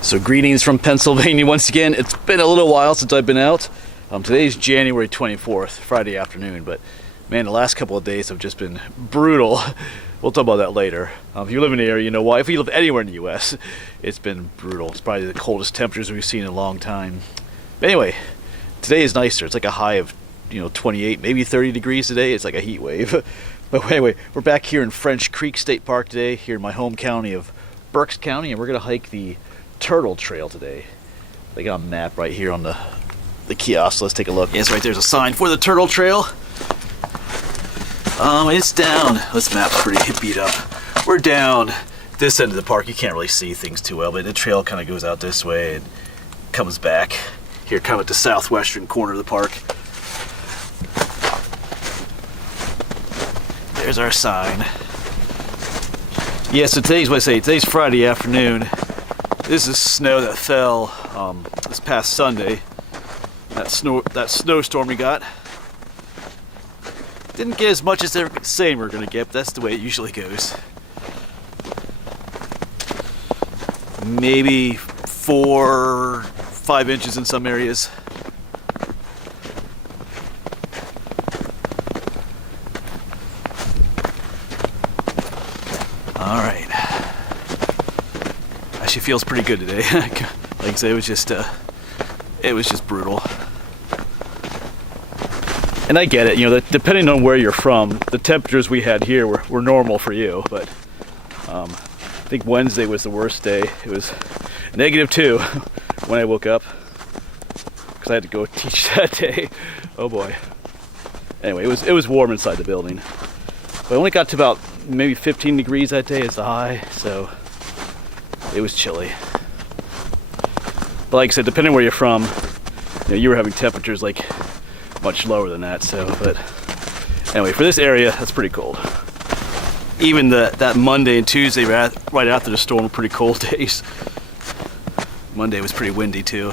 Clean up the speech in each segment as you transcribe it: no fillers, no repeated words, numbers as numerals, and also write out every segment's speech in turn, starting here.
So greetings from Pennsylvania once again. It's been a little while since I've been out. Today's January 24th, Friday afternoon, but man, the last couple of days have just been brutal. We'll talk about that later. If you live in the area, you know why. If you live anywhere in the U.S., it's been brutal. It's probably the coldest temperatures we've seen in a long time. But anyway, today is nicer. It's like a high of 28, maybe 30 degrees today. It's like a heat wave. But anyway, we're back here in French Creek State Park today, here in my home county of Berks County, and we're going to hike the Turtle Trail today. They got a map right here on the kiosk. Let's take a look. Yes, right there's a sign for the Turtle Trail. It's down. This map's pretty beat up. We're down this end of the park. You can't really see things too well, but the trail kind of goes out this way and comes back here, kind of at the southwestern corner of the park. There's our sign. Yeah, so today's Friday afternoon. This is snow that fell this past Sunday. That snowstorm we got. Didn't get as much as they're saying we're gonna get, but that's the way it usually goes. Maybe 4, 5 inches in some areas. All right. Actually feels pretty good today. Like I said, it was just brutal. And I get it, that depending on where you're from, the temperatures we had here were normal for you, but I think Wednesday was the worst day. It was -2 when I woke up, because I had to go teach that day. Oh boy. Anyway, it was warm inside the building. But I only got to about maybe 15 degrees that day as the high, so it was chilly. But like I said, depending on where you're from, you were having temperatures like much lower than that. So, but anyway, for this area, that's pretty cold. Even that Monday and Tuesday right after the storm were pretty cold days. Monday was pretty windy too.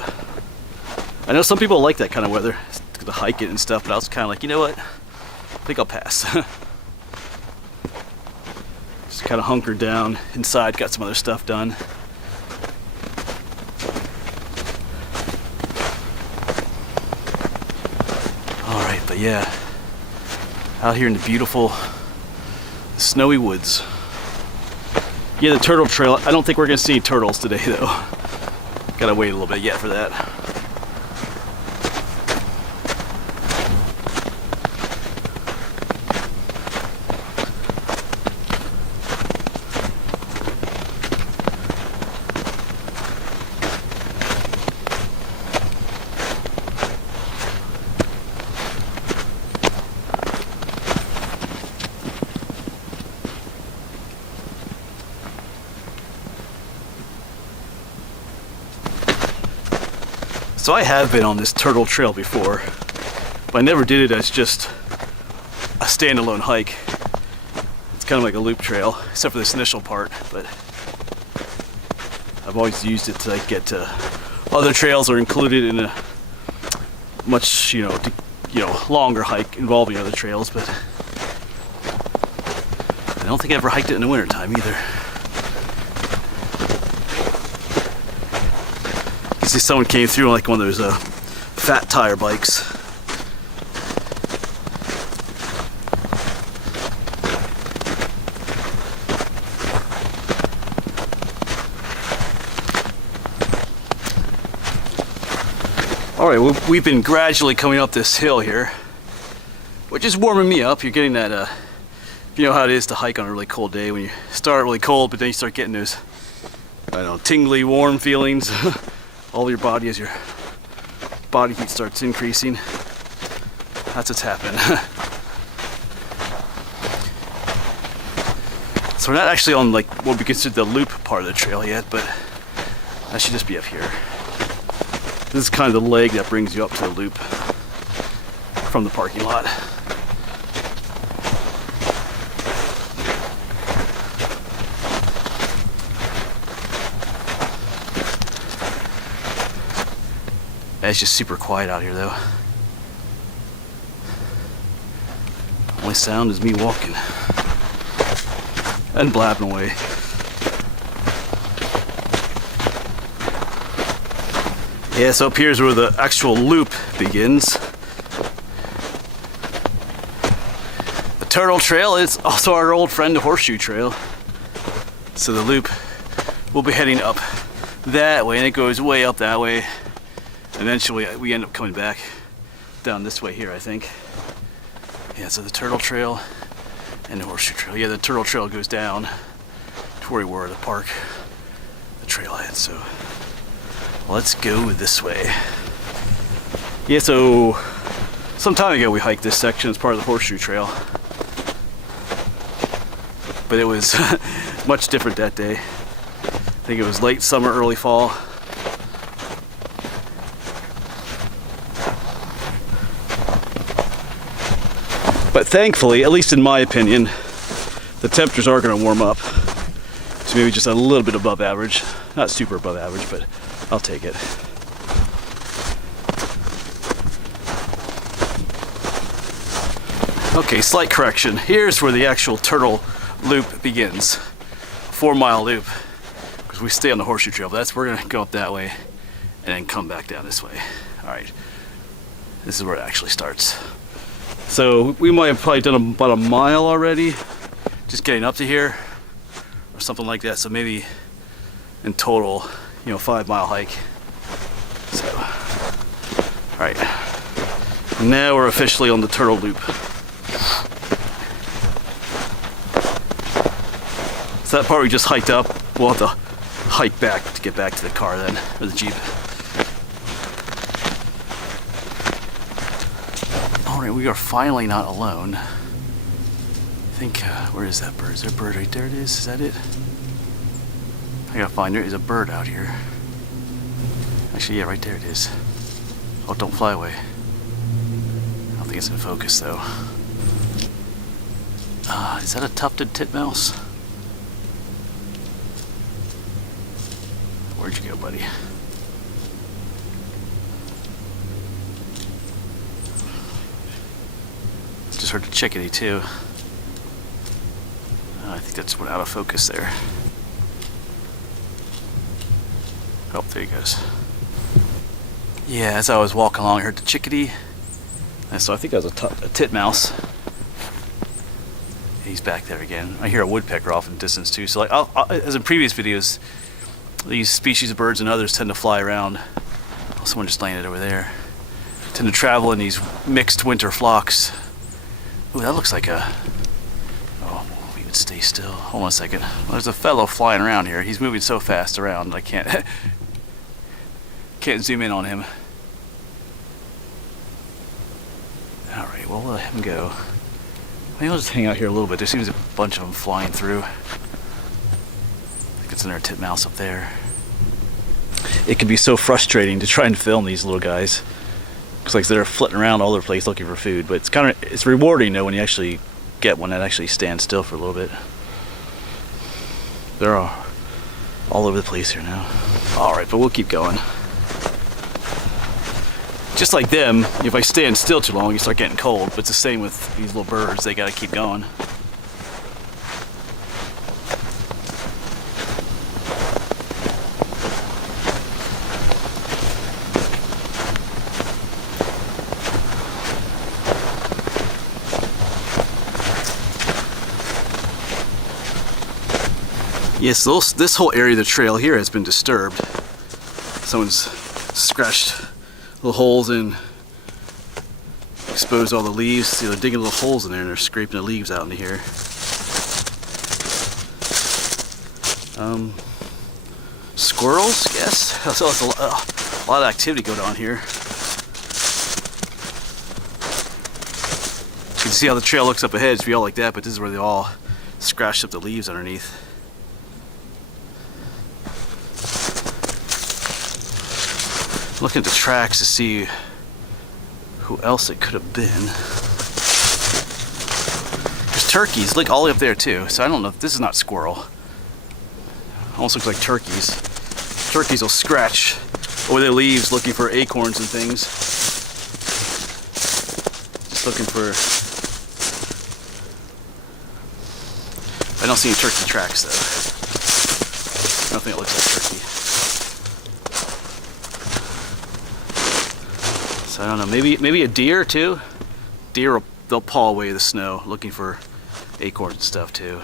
I know some people like that kind of weather to hike it and stuff, but I was kind of like, you know what? I think I'll pass. Just kind of hunkered down inside, got some other stuff done. Alright, but yeah, out here in the beautiful snowy woods. Yeah, the Turtle Trail, I don't think we're going to see turtles today though. Gotta wait a little bit yet for that. So I have been on this Turtle Trail before, but I never did it as just a standalone hike. It's kind of like a loop trail, except for this initial part, but I've always used it to get to other trails or included in a much, longer hike involving other trails, but I don't think I ever hiked it in the wintertime either. See, someone came through on like one of those fat tire bikes. All right, we've been gradually coming up this hill here, which is warming me up. You're getting that, you know how it is to hike on a really cold day when you start really cold, but then you start getting those, tingly, warm feelings. All your body as your body heat starts increasing. That's what's happening. So we're not actually on like what we consider the loop part of the trail yet, but that should just be up here. This is kind of the leg that brings you up to the loop from the parking lot. It's just super quiet out here though. Only sound is me walking and blabbing away. Yeah, so up here's where the actual loop begins. The Turtle Trail is also our old friend, the Horseshoe Trail. So the loop, we'll be heading up that way, and it goes way up that way. Eventually, we end up coming back down this way here, I think. Yeah, so the Turtle Trail and the Horseshoe Trail. Yeah, the Turtle Trail goes down to where we were, the park, the trailhead. So let's go this way. Yeah, so some time ago we hiked this section as part of the Horseshoe Trail. But it was much different that day. I think it was late summer, early fall. But thankfully, at least in my opinion, the temperatures are going to warm up. So maybe just a little bit above average. Not super above average, but I'll take it. Okay, slight correction. Here's where the actual Turtle Loop begins. 4-mile loop. Because we stay on the Horseshoe Trail. But we're going to go up that way and then come back down this way. Alright. This is where it actually starts. So we might have probably done about a mile already, just getting up to here, or something like that. So maybe in total, 5-mile hike. So, all right, now we're officially on the Turtle Loop. So that part we just hiked up, we'll have to hike back to get back to the car then, or the Jeep. Alright, we are finally not alone. I think, where is that bird? Is there a bird right there? It is. Is that it? I gotta find there is a bird out here. Actually, yeah, right there it is. Oh, don't fly away. I don't think it's in focus though. Is that a tufted titmouse? Where'd you go, buddy? Just heard a chickadee too. I think that's what out of focus there. Oh, there he goes. Yeah, as I was walking along, I heard the chickadee. And so I think that was a titmouse. He's back there again. I hear a woodpecker off in the distance too. So like, as in previous videos, these species of birds and others tend to fly around. Oh, someone just landed over there. Tend to travel in these mixed winter flocks. Ooh, that looks like a... Oh, we would stay still. Hold on a second. Well, there's a fellow flying around here. He's moving so fast around, I can't... can't zoom in on him. Alright, well, we'll let him go. Maybe I'll just hang out here a little bit. There seems a bunch of them flying through. I think it's another titmouse up there. It can be so frustrating to try and film these little guys. Looks like they're flitting around all over the place looking for food, but it's rewarding though when you actually get one that actually stands still for a little bit. They're all over the place here now. Alright, but we'll keep going. Just like them, if I stand still too long, you start getting cold, but it's the same with these little birds, they gotta keep going. Yes, this whole area of the trail here has been disturbed. Someone's scratched little holes and exposed all the leaves. See, they're digging little holes in there and they're scraping the leaves out into here. Squirrels, yes. So it's a lot of activity going on here. You can see how the trail looks up ahead. It's be all like that, but this is where they all scratched up the leaves underneath. Looking at the tracks to see who else it could have been. There's turkeys, look all the way up there too. So I don't know if this is not squirrel. Almost looks like turkeys. Turkeys will scratch over their leaves looking for acorns and things. Just looking for... I don't see any turkey tracks though. I don't think it looks like turkey. So I don't know, maybe a deer too. Deer, they'll paw away the snow looking for acorns and stuff too.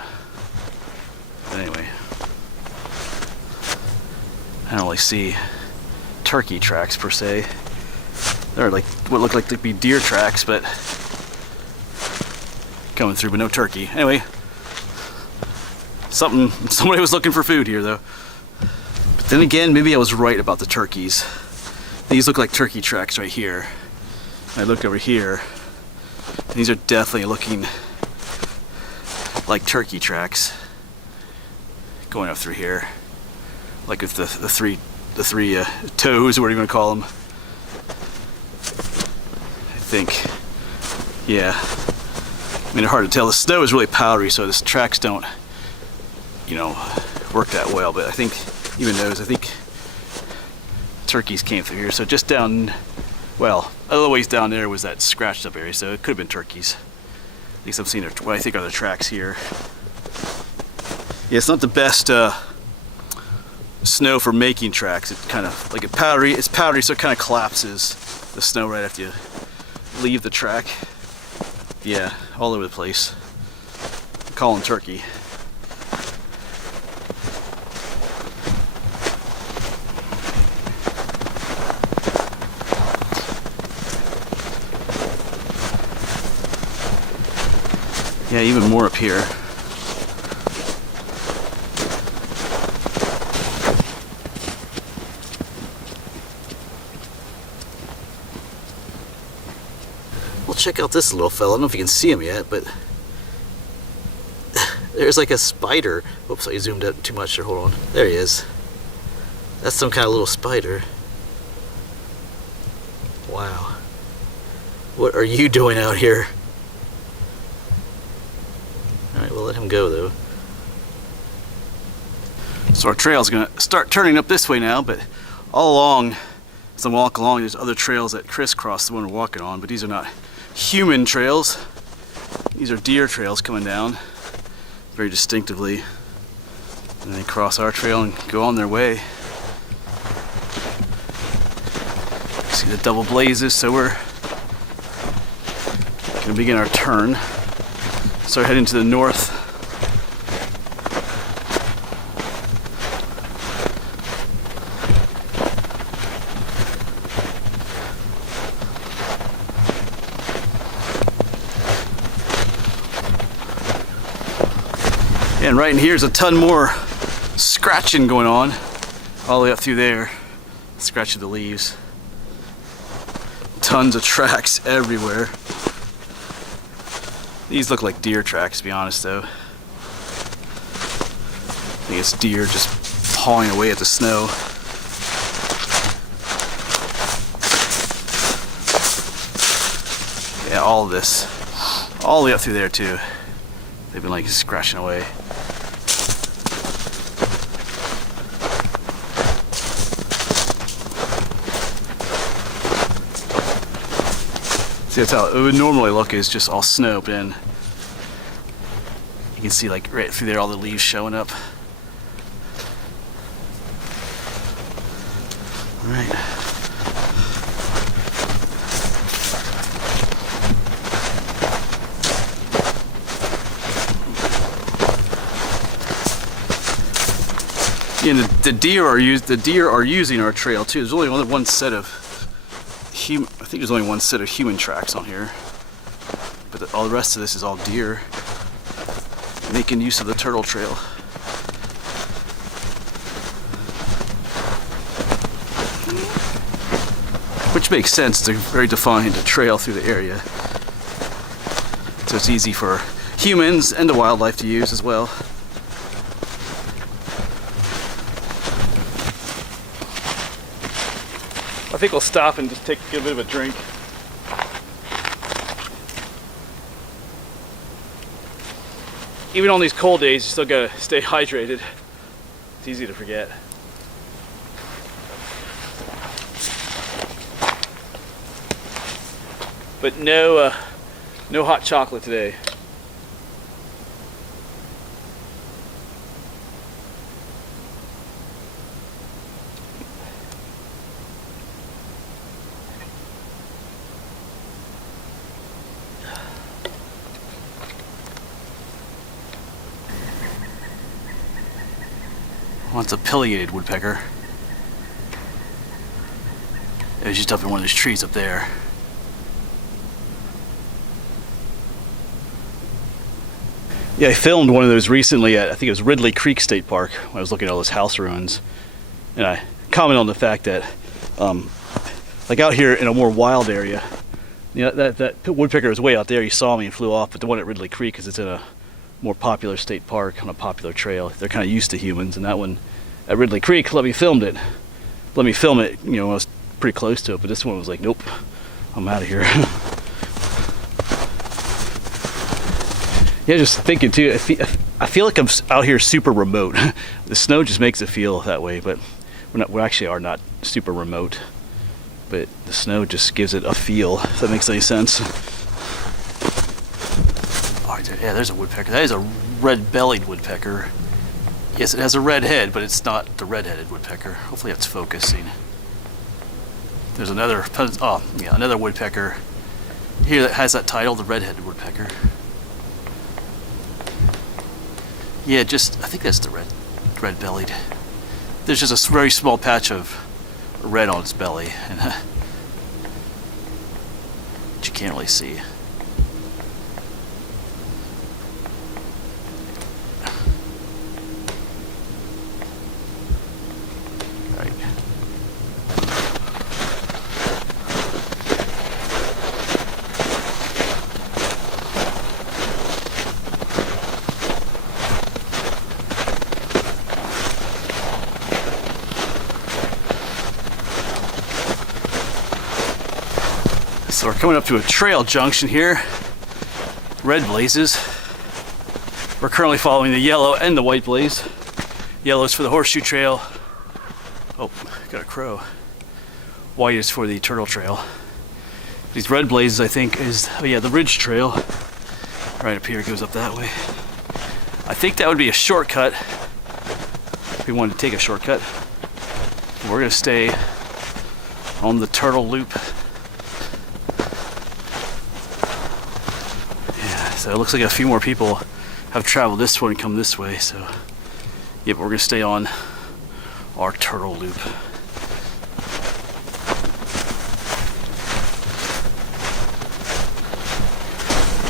But anyway, I don't really see turkey tracks per se. They're like what look like to be deer tracks, but coming through, but no turkey. Anyway, somebody was looking for food here though. But then again, maybe I was right about the turkeys. These look like turkey tracks right here. I looked over here. These are definitely looking like turkey tracks going up through here, like if the three toes, what are you going to call them? I think, yeah. I mean, they're hard to tell. The snow is really powdery, so the tracks don't, you know, work that well. But I think even those, I think turkeys came through here. So just down, well, a little ways down there was that scratched up area, so it could have been turkeys. At least I've seen what I think are the tracks here. Yeah, it's not the best snow for making tracks. It kind of, like it's powdery, so it kind of collapses the snow right after you leave the track. Yeah, all over the place. I call them turkey. Yeah, even more up here. We'll check out this little fella. I don't know if you can see him yet, but there's like a spider. Whoops, I zoomed out too much there. Hold on. There he is. That's some kind of little spider. Wow. What are you doing out here? Alright, we'll let him go though. So our trail's gonna start turning up this way now, but all along, as I walk along, there's other trails that crisscross the one we're walking on, but these are not human trails. These are deer trails coming down very distinctively. And they cross our trail and go on their way. See the double blazes, so we're gonna begin our turn. Start heading to the north. And right in here is a ton more scratching going on, all the way up through there, scratching the leaves. Tons of tracks everywhere. These look like deer tracks, to be honest though. I think it's deer just pawing away at the snow. Yeah, all of this, all the way up through there too. They've been like scratching away. See, that's how it would normally look, is just all snow, but then you can see like right through there all the leaves showing up. Alright. Yeah, and the deer are using our trail too. There's only one set of I think there's only one set of human tracks on here, but all the rest of this is all deer making use of the turtle trail. Which makes sense. It's a very defined trail through the area, so it's easy for humans and the wildlife to use as well. I think we'll stop and just get a bit of a drink. Even on these cold days, you still gotta stay hydrated. It's easy to forget. But no hot chocolate today. Well, it's a pileated woodpecker. It was just up in one of those trees up there. Yeah, I filmed one of those recently at, I think it was Ridley Creek State Park, when I was looking at all those house ruins. And I commented on the fact that, like out here in a more wild area, you know, that woodpecker was way out there. He saw me and flew off. But the one at Ridley Creek, because it's in a more popular state park on a popular trail, they're kind of used to humans. And that one at Ridley Creek let me film it, you know, when I was pretty close to it. But this one was like, nope, I'm out of here. Yeah, just thinking too, I feel like I'm out here super remote. The snow just makes it feel that way, but we actually are not super remote. But the snow just gives it a feel, if that makes any sense. Oh, yeah, there's a woodpecker. That is a red-bellied woodpecker. Yes, it has a red head, but it's not the red-headed woodpecker. Hopefully that's focusing. There's another, oh yeah, another woodpecker here that has that title, the red-headed woodpecker. Yeah, I think that's the red-bellied. There's just a very small patch of red on its belly, and that you can't really see. Right. So we're coming up to a trail junction here. Red blazes. We're currently following the yellow and the white blaze. Yellow is for the horseshoe trail. Oh, got a crow. White is for the turtle trail. These red blazes, I think, is, oh yeah, the ridge trail. Right up here, goes up that way. I think that would be a shortcut. If we wanted to take a shortcut. We're gonna stay on the turtle loop. So it looks like a few more people have traveled this way and come this way, so yeah, but we're gonna stay on our turtle loop.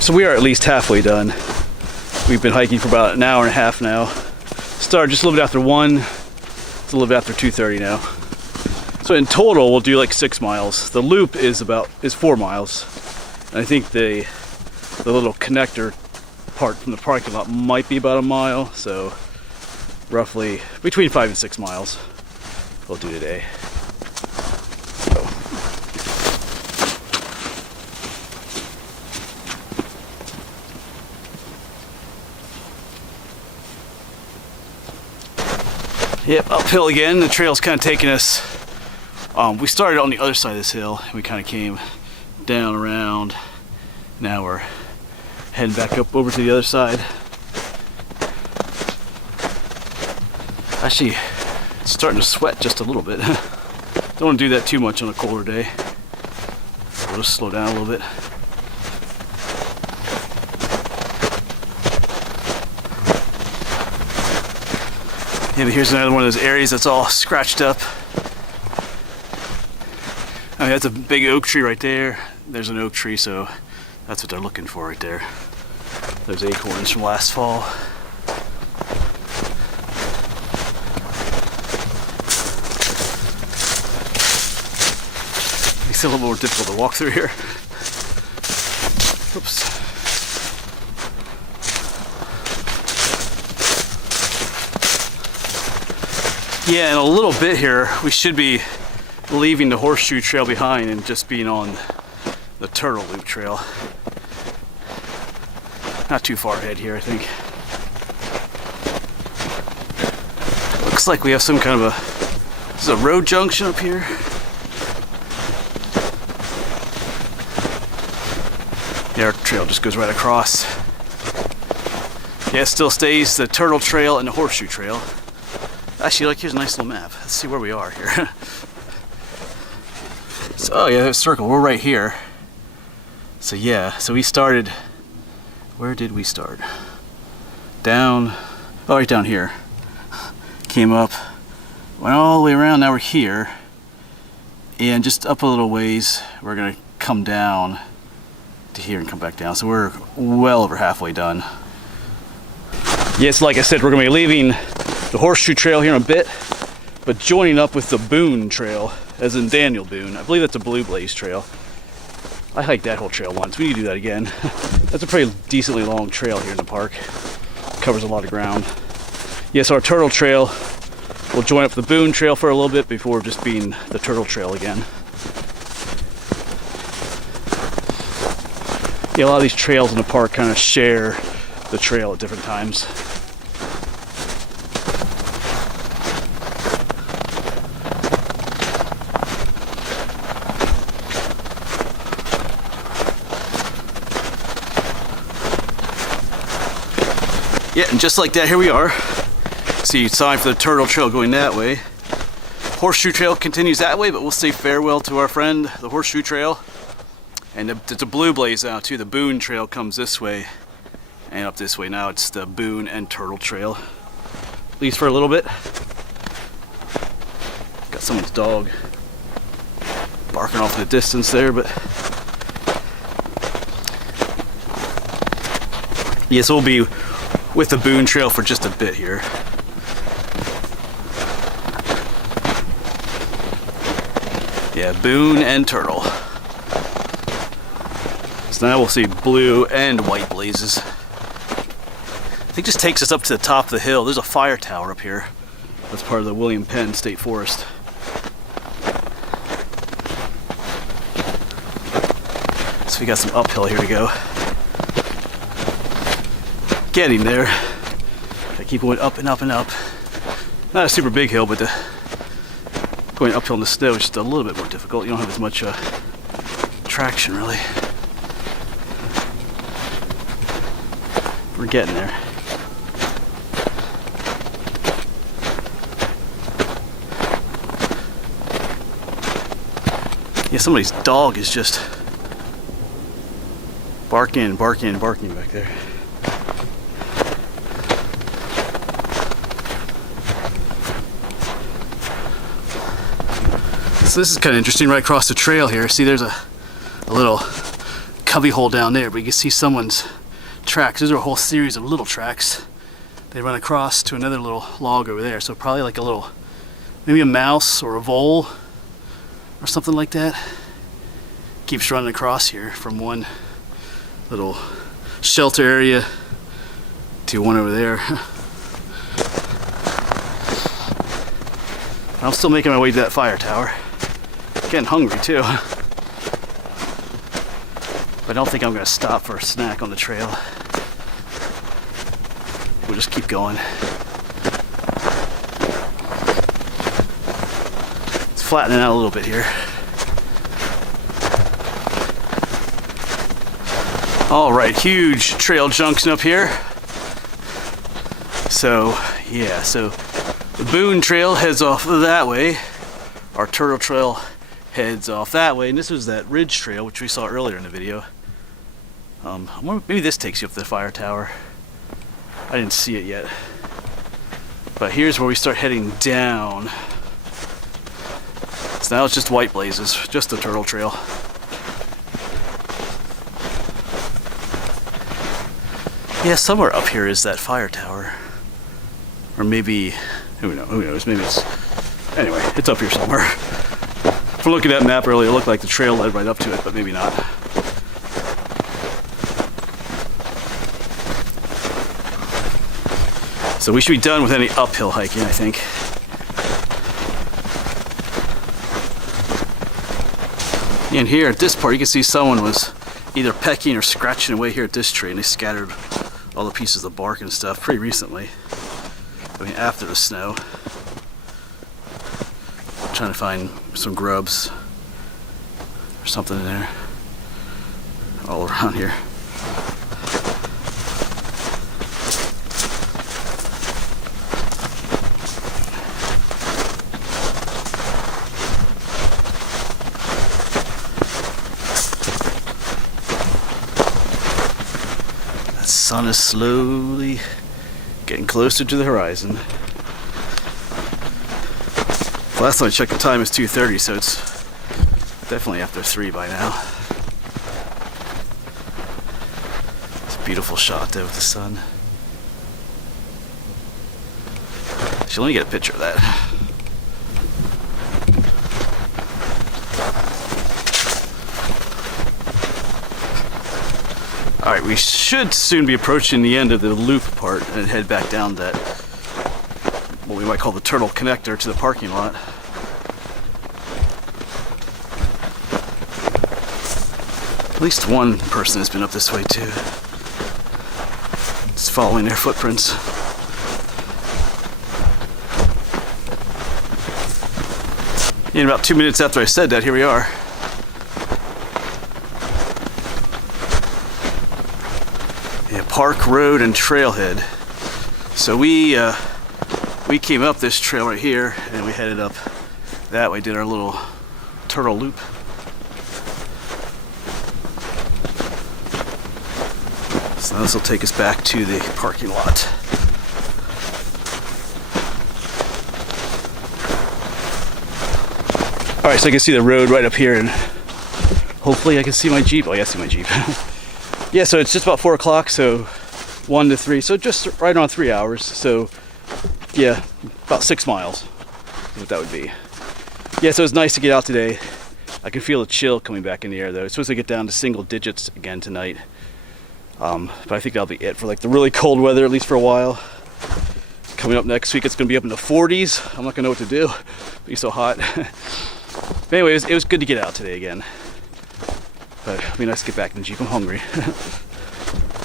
So we are at least halfway done. We've been hiking for about an hour and a half now. Started just a little bit after 1. It's a little bit after 2:30 now. So in total, we'll do like 6 miles. The loop is 4 miles. And I think the little connector part from the parking lot might be about a mile, so roughly between 5 and 6 miles we'll do today. So. Yep, uphill again. The trail's kind of taking us, we started on the other side of this hill and we kind of came down around. Now we're heading back up over to the other side. Actually, it's starting to sweat just a little bit. Don't want to do that too much on a colder day. We'll just slow down a little bit. Yeah, but here's another one of those areas that's all scratched up. I mean, that's a big oak tree right there. There's an oak tree, so that's what they're looking for right there. Those acorns from last fall. Makes it a little more difficult to walk through here. Oops. Yeah, in a little bit here, we should be leaving the horseshoe trail behind and just being on the turtle loop trail. Not too far ahead here, I think. Looks like we have some kind of this is a road junction up here. Yeah, our trail just goes right across. Yeah, it still stays the turtle trail and the horseshoe trail. Actually, like, here's a nice little map. Let's see where we are here. So, oh yeah, there's a circle. We're right here. So yeah, so we started, where did we start? Down, oh, right down here. came up, went all the way around, now we're here. And just up a little ways, we're gonna come down to here and come back down. So we're well over halfway done. Yes, like I said, we're gonna be leaving the Horseshoe Trail here in a bit, but joining up with the Boone Trail, as in Daniel Boone. I believe that's a Blue Blaze Trail. I hiked that whole trail once. We need to do that again. That's a pretty decently long trail here in the park. Covers a lot of ground. Yes, our Turtle Trail will join up the Boone Trail for a little bit before just being the Turtle Trail again. Yeah, a lot of these trails in the park kind of share the trail at different times. Yeah, and just like that, here we are. See, sign for the Turtle Trail going that way. Horseshoe Trail continues that way, but we'll say farewell to our friend, the Horseshoe Trail. And it's a Blue Blaze now too. The Boone Trail comes this way and up this way. Now it's the Boone and Turtle Trail, at least for a little bit. Got someone's dog barking off in the distance there, but yes, we'll be with the Boone Trail for just a bit here. Yeah, Boone and Turtle. So now we'll see blue and white blazes. I think this takes us up to the top of the hill. There's a fire tower up here. That's part of the William Penn State Forest. So we got some uphill here to go. Getting there. I keep going up and up and up. Not a super big hill, but going uphill in the snow is just a little bit more difficult. You don't have as much traction, really. We're getting there. Yeah, somebody's dog is just barking back there. So this is kind of interesting, right across the trail here. See, there's a little cubby hole down there, but you can see someone's tracks. There's a whole series of little tracks. They run across to another little log over there. So probably like a little, maybe a mouse or a vole or something like that. Keeps running across here from one little shelter area to one over there. I'm still making my way to that fire tower. Getting hungry too. But I don't think I'm gonna stop for a snack on the trail. We'll just keep going. It's flattening out a little bit here. All right, huge trail junction up here. So, yeah, so the Boone Trail heads off that way. Our Turtle Trail heads off that way, and this was that ridge trail which we saw earlier in the video. I wonder, maybe this takes you up to the fire tower. I didn't see it yet, but here's where we start heading down. So now it's just white blazes, just the Turtle Trail. Yeah, somewhere up here is that fire tower, or maybe who knows? Maybe it's, anyway, it's up here somewhere. From looking at that map earlier, it looked like the trail led right up to it, but maybe not. So we should be done with any uphill hiking, I think. And here at this part, you can see someone was either pecking or scratching away here at this tree, and they scattered all the pieces of bark and stuff pretty recently. I mean, after the snow. Trying to find some grubs or something in there all around here. The sun is slowly getting closer to the horizon. Last time I checked the time is 2:30, so it's definitely after 3 by now. It's a beautiful shot there with the sun. Actually, let me get a picture of that. Alright, we should soon be approaching the end of the loop part and head back down that, what we might call the turtle connector, to the parking lot. At least one person has been up this way too. Just following their footprints. In about 2 minutes after I said that, here we are. Yeah, Park Road and Trailhead. So we came up this trail right here, and we headed up that way, did our little turtle loop. So this will take us back to the parking lot. All right, so I can see the road right up here, and hopefully I can see my Jeep. Oh, yeah, I see my Jeep. Yeah, so it's just about 4 o'clock, so 1 to 3, so just right on 3 hours. So yeah, about 6 miles is what that would be. Yeah, so it's nice to get out today. I can feel a chill coming back in the air though. It's supposed to get down to single digits again tonight. But I think that'll be it for like the really cold weather, at least for a while. Coming up next week, it's gonna be up in the 40s. I'm not gonna know what to do. It'll be so hot. But anyways, it was good to get out today again. But it'll be nice to get back in the Jeep. I'm hungry.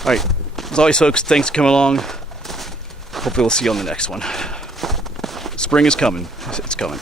Alright, as always folks, thanks for coming along. Hopefully we'll see you on the next one. Spring is coming. It's coming.